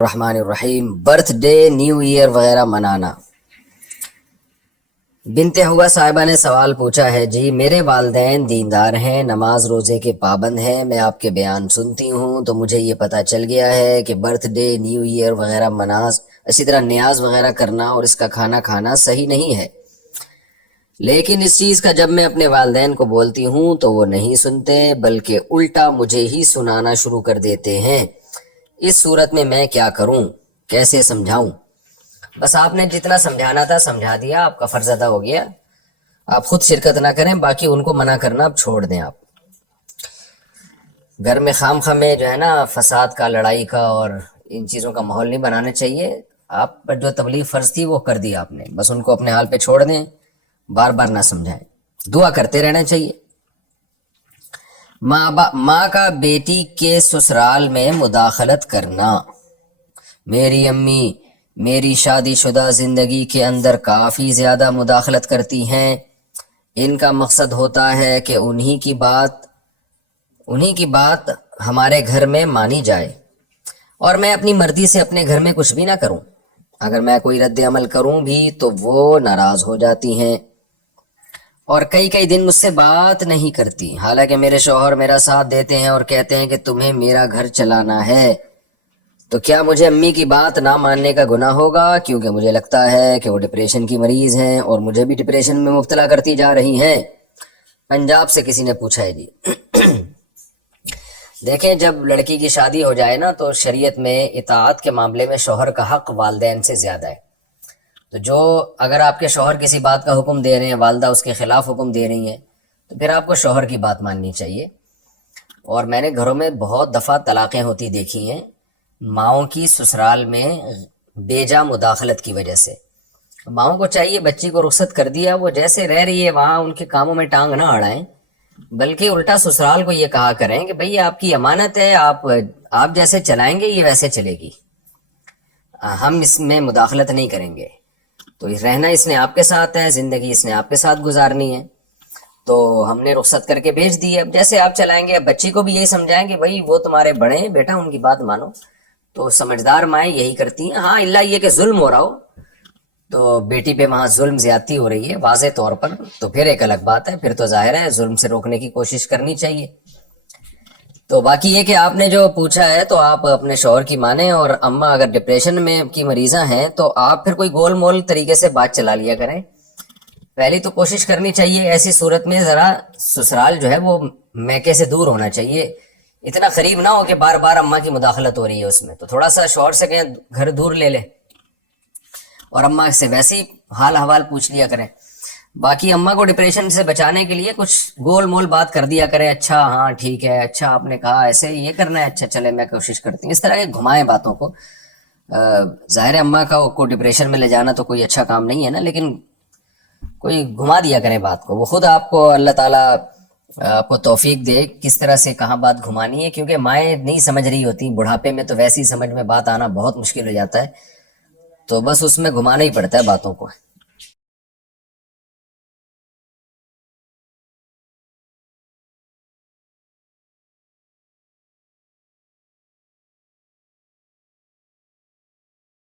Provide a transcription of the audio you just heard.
الرحمن الرحیم۔ Birth day, new year وغیرہ منانا۔ بنت ہوا صاحبہ نے سوال پوچھا ہے، جی میرے والدین دیندار ہیں، نماز روزے کے پابند ہیں، میں آپ کے بیان سنتی ہوں تو مجھے یہ پتہ چل گیا ہے کہ برتھ ڈے، نیو ایئر وغیرہ اسی طرح نیاز وغیرہ کرنا اور اس کا کھانا کھانا صحیح نہیں ہے، لیکن اس چیز کا جب میں اپنے والدین کو بولتی ہوں تو وہ نہیں سنتے بلکہ الٹا مجھے ہی سنانا شروع کر دیتے ہیں۔ اس صورت میں کیا کروں، کیسے سمجھاؤں؟ بس آپ نے جتنا سمجھانا تھا سمجھا دیا، آپ کا فرض ادا ہو گیا۔ آپ خود شرکت نہ کریں، باقی ان کو منع کرنا اب چھوڑ دیں۔ آپ گھر میں خام خواہ میں جو ہے نا فساد کا، لڑائی کا اور ان چیزوں کا ماحول نہیں بنانا چاہیے۔ آپ پر جو تبلیغ فرض تھی وہ کر دی آپ نے، بس ان کو اپنے حال پہ چھوڑ دیں، بار بار نہ سمجھائیں، دعا کرتے رہنا چاہیے۔ ماں کا بیٹی کے سسرال میں مداخلت کرنا۔ میری امی میری شادی شدہ زندگی کے اندر کافی زیادہ مداخلت کرتی ہیں۔ ان کا مقصد ہوتا ہے کہ انہی کی بات ہمارے گھر میں مانی جائے اور میں اپنی مرضی سے اپنے گھر میں کچھ بھی نہ کروں۔ اگر میں کوئی رد عمل کروں بھی تو وہ ناراض ہو جاتی ہیں اور کئی دن مجھ سے بات نہیں کرتی، حالانکہ میرے شوہر میرا ساتھ دیتے ہیں اور کہتے ہیں کہ تمہیں میرا گھر چلانا ہے۔ تو کیا مجھے امی کی بات نہ ماننے کا گناہ ہوگا؟ کیونکہ مجھے لگتا ہے کہ وہ ڈپریشن کی مریض ہیں اور مجھے بھی ڈپریشن میں مبتلا کرتی جا رہی ہیں۔ پنجاب سے کسی نے پوچھا ہے جی۔ دیکھیں، جب لڑکی کی شادی ہو جائے نا تو شریعت میں اطاعت کے معاملے میں شوہر کا حق والدین سے زیادہ ہے۔ تو اگر آپ کے شوہر کسی بات کا حکم دے رہے ہیں، والدہ اس کے خلاف حکم دے رہی ہیں، تو پھر آپ کو شوہر کی بات ماننی چاہیے۔ اور میں نے گھروں میں بہت دفعہ طلاقیں ہوتی دیکھی ہیں ماؤں کی سسرال میں بیجا مداخلت کی وجہ سے۔ ماؤں کو چاہیے بچی کو رخصت کر دیا، وہ جیسے رہ رہی ہے وہاں ان کے کاموں میں ٹانگ نہ اڑائیں، بلکہ الٹا سسرال کو یہ کہا کریں کہ بھئی آپ کی امانت ہے، آپ جیسے چلائیں گے یہ ویسے چلے گی، ہم اس میں مداخلت نہیں کریں گے۔ تو رہنا اس نے آپ کے ساتھ ہے، زندگی اس نے آپ کے ساتھ گزارنی ہے، تو ہم نے رخصت کر کے بھیج دی ہے، اب جیسے آپ چلائیں گے۔ اب بچی کو بھی یہی سمجھائیں کہ بھئی وہ تمہارے بڑے ہیں بیٹا، ان کی بات مانو۔ تو سمجھدار مائیں یہی کرتی ہیں۔ ہاں اللہ یہ کہ ظلم ہو رہا ہو تو بیٹی پہ وہاں ظلم زیادتی ہو رہی ہے واضح طور پر، تو پھر ایک الگ بات ہے، پھر تو ظاہر ہے ظلم سے روکنے کی کوشش کرنی چاہیے۔ تو باقی یہ کہ آپ نے جو پوچھا ہے تو آپ اپنے شوہر کی مانیں، اور اماں اگر ڈپریشن میں کی مریضہ ہیں تو آپ پھر کوئی گول مول طریقے سے بات چلا لیا کریں۔ پہلی تو کوشش کرنی چاہیے ایسی صورت میں ذرا سسرال جو ہے وہ میکے سے دور ہونا چاہیے، اتنا قریب نہ ہو کہ بار بار اماں کی مداخلت ہو رہی ہے اس میں، تو تھوڑا سا شوہر سے کہیں گھر دور لے لے اور اماں سے ویسے ہی حال حوال پوچھ لیا کریں۔ باقی اماں کو ڈپریشن سے بچانے کے لیے کچھ گول مول بات کر دیا کریں، اچھا ہاں ٹھیک ہے، اچھا آپ نے کہا ایسے یہ کرنا ہے، اچھا چلے میں کوشش کرتی ہوں، اس طرح کے گھمائیں باتوں کو۔ ظاہر ہے اماں کو ڈپریشن میں لے جانا تو کوئی اچھا کام نہیں ہے نا، لیکن کوئی گھما دیا کریں بات کو، وہ خود آپ کو اللہ تعالیٰ آپ کو توفیق دے کس طرح سے کہاں بات گھمانی ہے، کیونکہ مائیں نہیں سمجھ رہی ہوتی، بڑھاپے میں تو ویسی سمجھ میں بات آنا بہت مشکل ہو جاتا ہے، تو بس اس میں گھمانا ہی پڑتا ہے باتوں کو۔